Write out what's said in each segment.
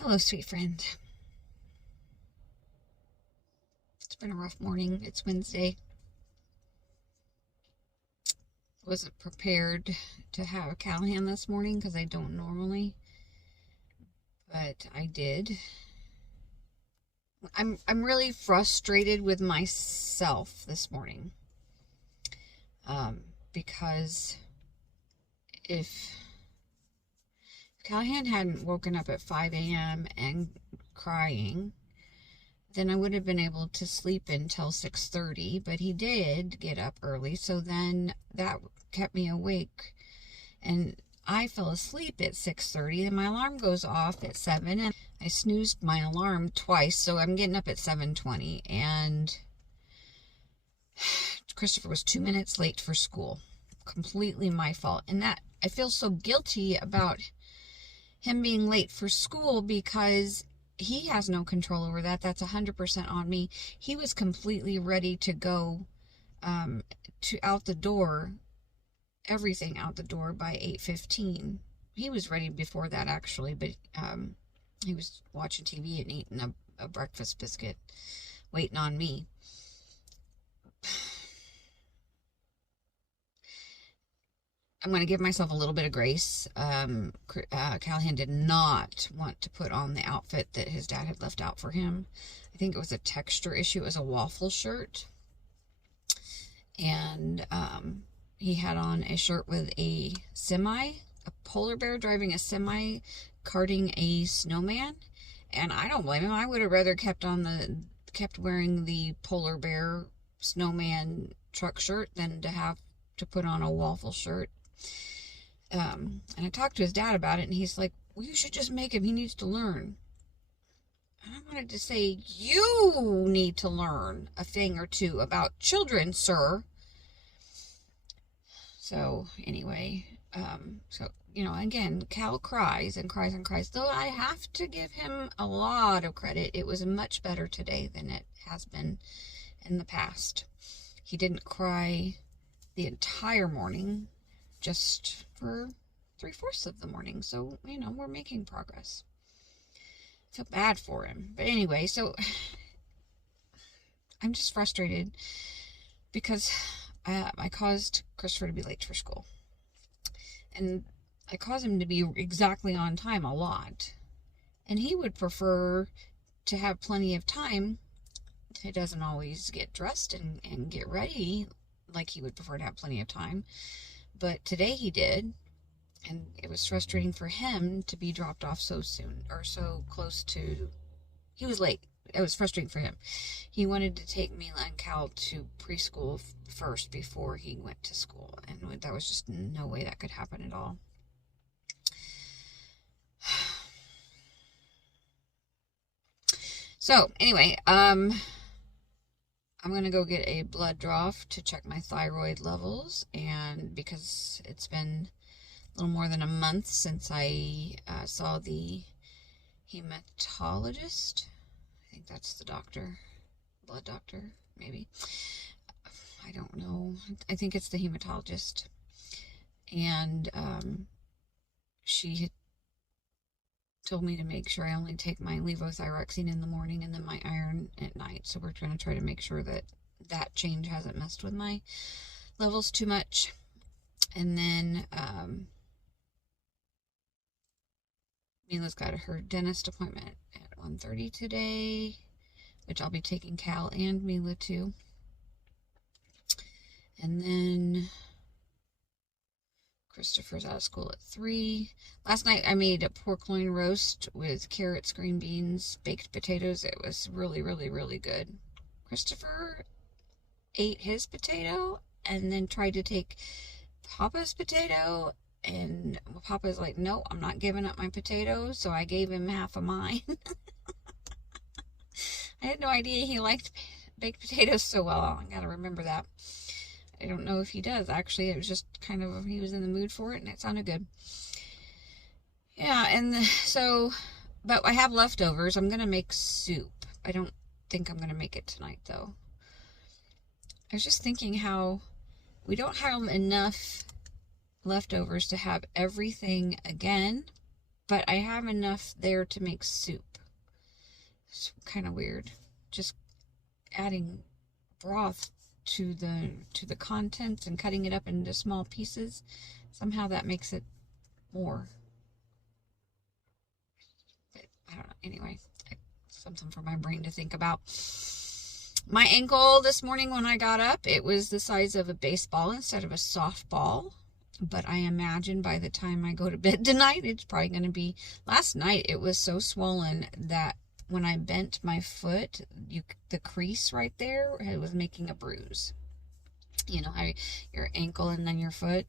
Hello, sweet friend. It's been a rough morning. It's Wednesday. I wasn't prepared to have a Callahan this morning because I don't normally, but I did. I'm really frustrated with myself this morning, because if Callahan hadn't woken up at 5 a.m. and crying, then I would have been able to sleep until 6:30, but he did get up early, so then that kept me awake, and I fell asleep at 6:30, and my alarm goes off at 7, and I snoozed my alarm twice, so I'm getting up at 7:20, and Christopher was 2 minutes late for school. Completely my fault, and that I feel so guilty about him being late for school because he has no control over that. That's 100% on me. He was completely ready to go to out the door, everything out the door by 8:15. He was ready before that, actually, but he was watching TV and eating a breakfast biscuit, waiting on me. I'm going to give myself a little bit of grace. Callahan did not want to put on the outfit that his dad had left out for him. I think it was a texture issue. It was a waffle shirt. And he had on a shirt with a polar bear driving a semi, carting a snowman. And I don't blame him. I would have rather kept wearing the polar bear snowman truck shirt than to have to put on a waffle shirt. And I talked to his dad about it, and he's like, well, you should just make him. He needs to learn. And I wanted to say, you need to learn a thing or two about children, sir. So, anyway, again, Cal cries and cries and cries. Though I have to give him a lot of credit. It was much better today than it has been in the past. He didn't cry the entire morning, just for 3/4 of the morning. So, we're making progress. I feel bad for him. But anyway, so I'm just frustrated because I caused Christopher to be late for school. And I caused him to be exactly on time a lot. And he would prefer to have plenty of time. He doesn't always get dressed and get ready like he would prefer to have plenty of time. But today he did, and it was frustrating for him to be dropped off so soon, or so close to... He was late. It was frustrating for him. He wanted to take Mila and Cal to preschool first before he went to school, and that was just no way that could happen at all. So, anyway, I'm going to go get a blood draw to check my thyroid levels, and because it's been a little more than a month since I saw the hematologist. I think that's the doctor, blood doctor, maybe. I don't know. I think it's the hematologist. And she had told me to make sure I only take my levothyroxine in the morning and then my iron at night. So we're going to try to make sure that change hasn't messed with my levels too much. And then Mila's got her dentist appointment at 1:30 today, which I'll be taking Cal and Mila to. And then Christopher's out of school at 3. Last night I made a pork loin roast with carrots, green beans, baked potatoes. It was really, really, really good. Christopher ate his potato and then tried to take Papa's potato, and Papa's like, no, I'm not giving up my potato, so I gave him half of mine. I had no idea he liked baked potatoes so well. I gotta remember that. I don't know if he does, actually. It was just kind of, he was in the mood for it, and it sounded good. Yeah, but I have leftovers. I'm going to make soup. I don't think I'm going to make it tonight, though. I was just thinking how we don't have enough leftovers to have everything again, but I have enough there to make soup. It's kind of weird. Just adding broth to the contents and cutting it up into small pieces. Somehow that makes it more. But I don't know. Anyway, something for my brain to think about. My ankle this morning when I got up, it was the size of a baseball instead of a softball. But I imagine by the time I go to bed tonight, it's probably going to be... Last night, it was so swollen that when I bent my foot, the crease right there, it was making a bruise. You know how your ankle and then your foot,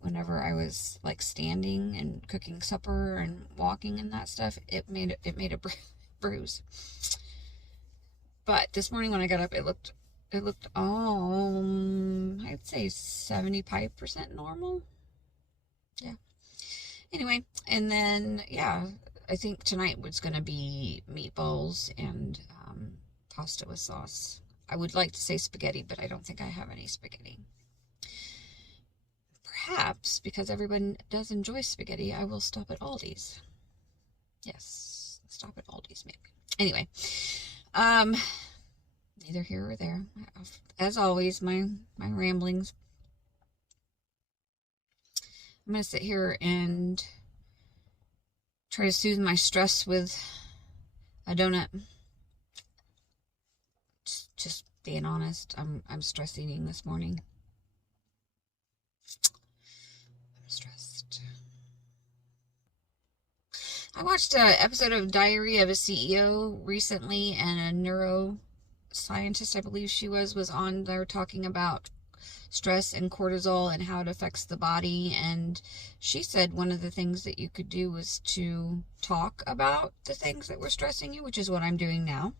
whenever I was like standing and cooking supper and walking and that stuff, it made a bruise. But this morning when I got up, it looked I'd say 75% normal. Yeah. Anyway, and then yeah, I think tonight was going to be meatballs and pasta with sauce. I would like to say spaghetti, but I don't think I have any spaghetti. Perhaps, because everyone does enjoy spaghetti, I will stop at Aldi's. Yes, stop at Aldi's maybe. Anyway, neither here or there. As always, my ramblings. I'm going to sit here and try to soothe my stress with a donut. Just being honest, I'm stress eating this morning. I'm stressed. I watched an episode of Diary of a CEO recently, and a neuroscientist, I believe she was on there talking about stress and cortisol and how it affects the body. And she said one of the things that you could do was to talk about the things that were stressing you, which is what I'm doing now,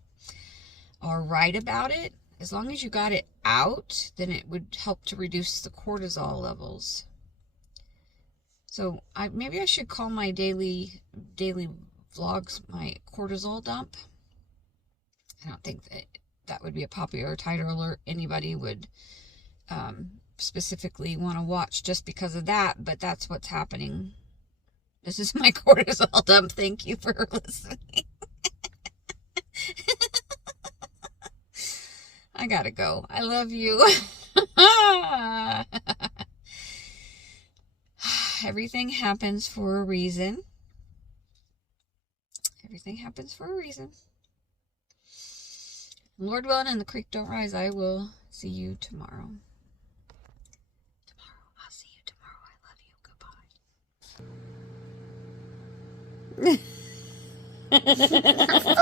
or write about it. As long as you got it out, then it would help to reduce the cortisol levels. So maybe I should call my daily vlogs my cortisol dump. I don't think that would be a popular title, or anybody would specifically want to watch just because of that, but that's what's happening. This is my cortisol dump. Thank you for listening. I gotta go. I love you. Everything happens for a reason. Everything happens for a reason. Lord willing and the creek don't rise, I will see you tomorrow. I'll see you tomorrow. I love you. Goodbye.